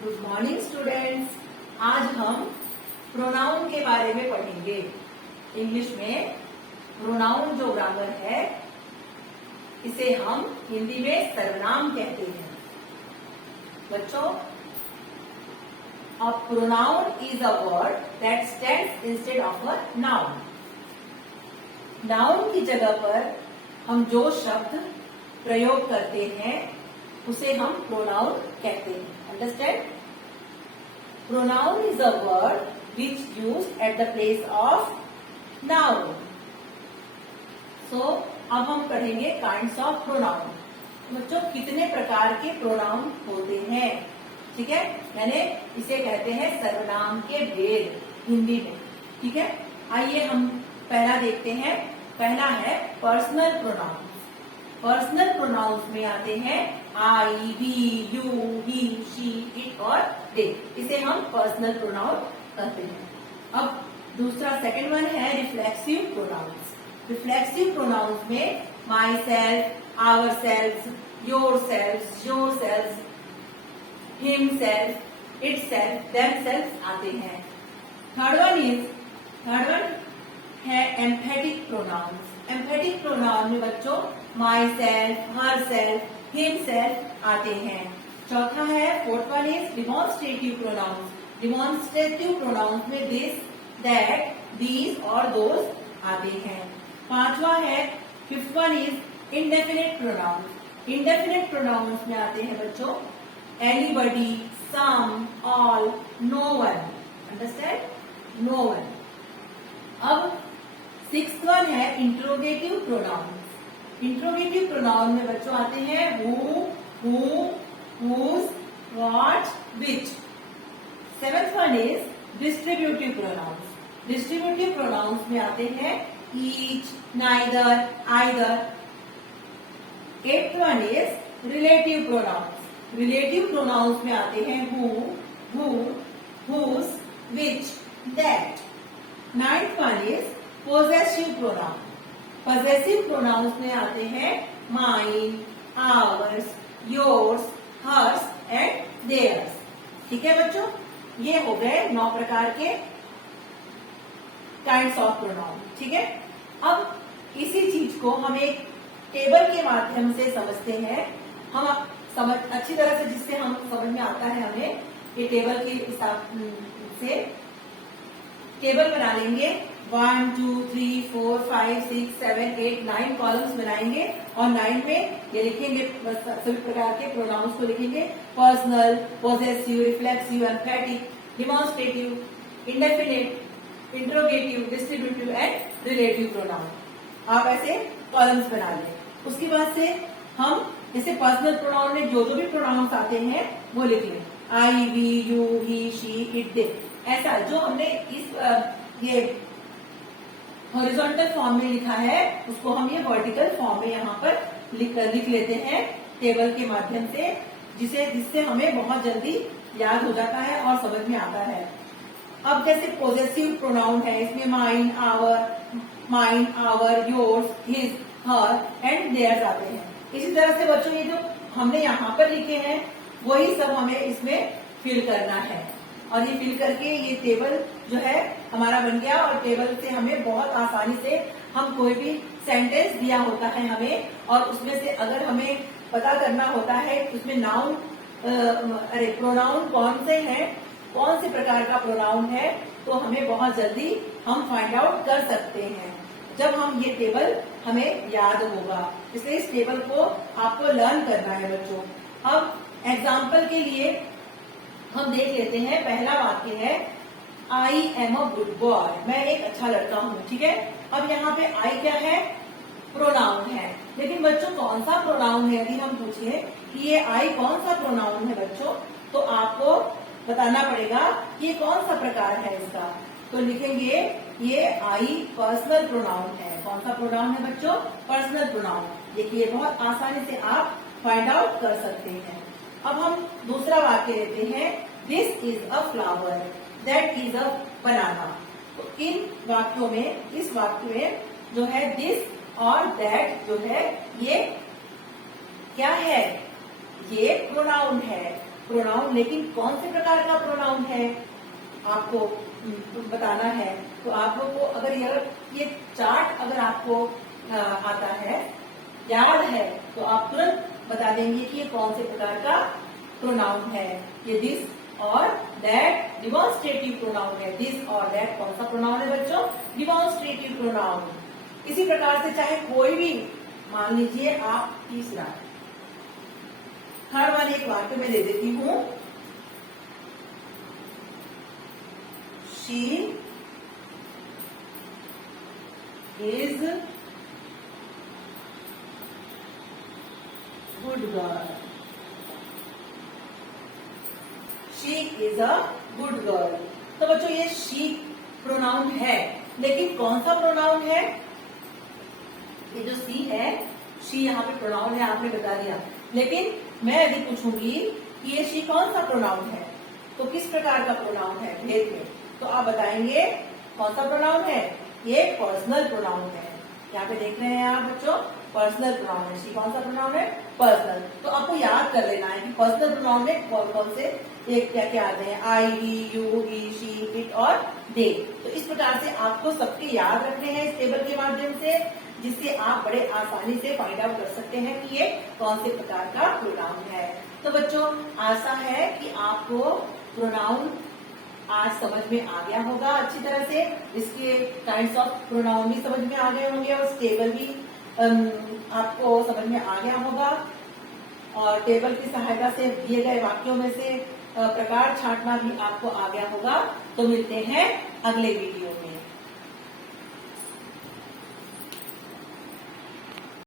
Good morning students. आज हम pronoun के बारे में पढ़ेंगे। इंग्लिश में प्रोनाउन जो ग्रामर है इसे हम हिंदी में सर्वनाम कहते हैं। बच्चों, a pronoun is a word that stands instead of a noun. Noun की जगह पर हम जो शब्द प्रयोग करते हैं उसे हम प्रोनाउन कहते हैं। Understand? Pronoun is a word which used at the place of noun. So अब हम पढ़ेंगे काइंड्स ऑफ प्रोनाउन। बच्चों, कितने प्रकार के प्रोनाउन होते हैं? ठीक है, यानी इसे कहते हैं सर्वनाम के भेद हिंदी में। ठीक है, आइए हम पहला देखते हैं। पहला है पर्सनल प्रोनाउन। पर्सनल प्रोनाउंस में आते हैं I, we, you, he, she, it और दे। इसे हम पर्सनल प्रोनाउन कहते हैं। अब दूसरा सेकंड वन है रिफ्लेक्सिव प्रोनाउंस। रिफ्लेक्सिव प्रोनाउंस में myself, ourself, yourself, himself, itself, themself आते हैं। थर्ड वन है एम्फेटिक प्रोनाउंस। एम्फेटिक प्रोनाउन में बच्चों myself, herself, himself आते हैं। चौथा है fourth one is demonstrative pronouns. Demonstrative pronouns में दिस, दैट, दीज और दोज आते हैं। पांचवा है fifth one is indefinite pronouns. Indefinite pronouns में आते हैं बच्चों anybody, some, all, no one. Understand? No one. अब सिक्स्थ वन है इंट्रोगेटिव प्रोनाउंस। इंट्रोगेटिव प्रोनाउन में बच्चों आते हैं who, whose, what, which. Seventh one is distributive pronouns. Distributive pronouns में आते हैं each, neither, either. Eighth one is relative pronouns. Relative pronouns में आते हैं who, whose, which, that. Ninth one is possessive pronoun. Possessive pronouns में आते हैं mine, ours, yours, hers and theirs. ठीक है बच्चों, ये हो गए 9 प्रकार के काइंड्स ऑफ प्रोनाउन। ठीक है, अब इसी चीज को हम एक टेबल के माध्यम से समझते हैं। हम अच्छी तरह से जिससे हम समझ में आता है हमें ये टेबल के हिसाब से टेबल बना लेंगे। 1, 2, 3, 4, 5, 6, 7, 8, 9 कॉलम्स बनाएंगे और 9 में ये लिखेंगे सभी प्रकार के प्रोनाउंस को लिखेंगे। Personal, possessive, reflexive, emphatic, demonstrative, indefinite, interrogative, distributive and relative pronoun. आप ऐसे कॉलम्स बना लें। उसके बाद से हम जैसे पर्सनल प्रोनाउन में जो भी प्रोनाउंस आते हैं वो लिख लें। I, we, you, he, she, it, they. ऐसा जो हमने इस ये हॉरिजॉन्टल फॉर्म में लिखा है उसको हम ये वर्टिकल फॉर्म में यहाँ पर लिख लेते हैं टेबल के माध्यम से, जिससे हमें बहुत जल्दी याद हो जाता है और समझ में आता है। अब जैसे पोजेसिव प्रोनाउन है, इसमें mine, our, yours, his, her and theirs आते हैं। इसी तरह से बच्चों ये जो हमने यहाँ पर लिखे हैं वही सब हमें इसमें फिल करना है और ये फिल करके ये टेबल जो है हमारा बन गया। और टेबल से हमें बहुत आसानी से हम कोई भी सेंटेंस दिया होता है हमें और उसमें से अगर हमें पता करना होता है उसमें नाउन प्रोनाउन कौन से हैं, कौन से प्रकार का प्रोनाउन है, तो हमें बहुत जल्दी हम फाइंड आउट कर सकते हैं जब हम ये टेबल हमें याद होगा। इसलिए इस टेबल को आपको लर्न करना है बच्चों। अब एग्जाम्पल के लिए हम देख लेते हैं। पहला वाक्य है I am a good boy. मैं एक अच्छा लड़का हूँ। ठीक है, अब यहाँ पे आई क्या है? प्रोनाउन है। लेकिन बच्चों कौन सा प्रोनाउन है? यदि हम पूछे कि ये आई कौन सा प्रोनाउन है बच्चों, तो आपको बताना पड़ेगा ये कौन सा प्रकार है इसका। तो लिखेंगे ये आई पर्सनल प्रोनाउन है। कौन सा प्रोनाउन है बच्चों? Personal pronoun. देखिए बहुत आसानी से आप फाइंड आउट कर सकते हैं। अब हम दूसरा वाक्य लेते हैं। This is a flower, that is a banana. तो इन वाक्यों में, इस वाक्य में जो है दिस और दैट जो है ये क्या है? ये प्रोनाउन है। प्रोनाउन, लेकिन कौन से प्रकार का प्रोनाउन है आपको बताना है। तो आप लोग को अगर ये चार्ट अगर आपको आता है, याद है, तो आप तुरंत बता देंगे कि ये कौन से प्रकार का प्रोनाउन है। ये दिस और दैट डिमॉन्स्ट्रेटिव प्रोनाउन है। दिस और दैट कौन सा प्रोनाउन है बच्चों? Demonstrative pronoun. इसी प्रकार से चाहे कोई भी, मान लीजिए आप तीसरा, थर्ड वाली एक वाक्य में दे देती हूं, she is good girl. She is a good girl. तो बच्चों ये शी प्रोनाउन है, लेकिन कौन सा प्रोनाउन है? ये जो सी है, शी यहाँ पे प्रोनाउन है, आपने बता दिया। लेकिन मैं यदि पूछूंगी कि ये शी कौन सा प्रोनाउन है, तो किस प्रकार का प्रोनाउन है भेद में, तो आप बताएंगे कौन सा प्रोनाउन है? ये पर्सनल प्रोनाउन है। यहाँ पे देख रहे हैं आप बच्चों, पर्सनल प्रोनाउन है। शी कौन सा प्रोनाउन है? पर्सनल। तो आपको याद कर लेना है कि पर्सनल प्रोनाउन में कौन कौन से एक क्या क्या आते हैं, I, we, you, he, she, it और दे। तो इस प्रकार से आपको सबके याद रखने हैं इस टेबल के माध्यम से, जिससे आप बड़े आसानी से फाइंड आउट कर सकते हैं कि ये कौन से प्रकार का प्रोनाउन है। तो बच्चों आशा है कि आपको प्रोनाउन आज समझ में आ गया होगा अच्छी तरह से। इसके काइंड्स ऑफ प्रोनाउन भी समझ में आ गए होंगे और टेबल भी आपको समझ में आ गया होगा। और टेबल की सहायता से दिए गए वाक्यों में से प्रकार छांटना भी आपको आ गया होगा। तो मिलते हैं अगले वीडियो में।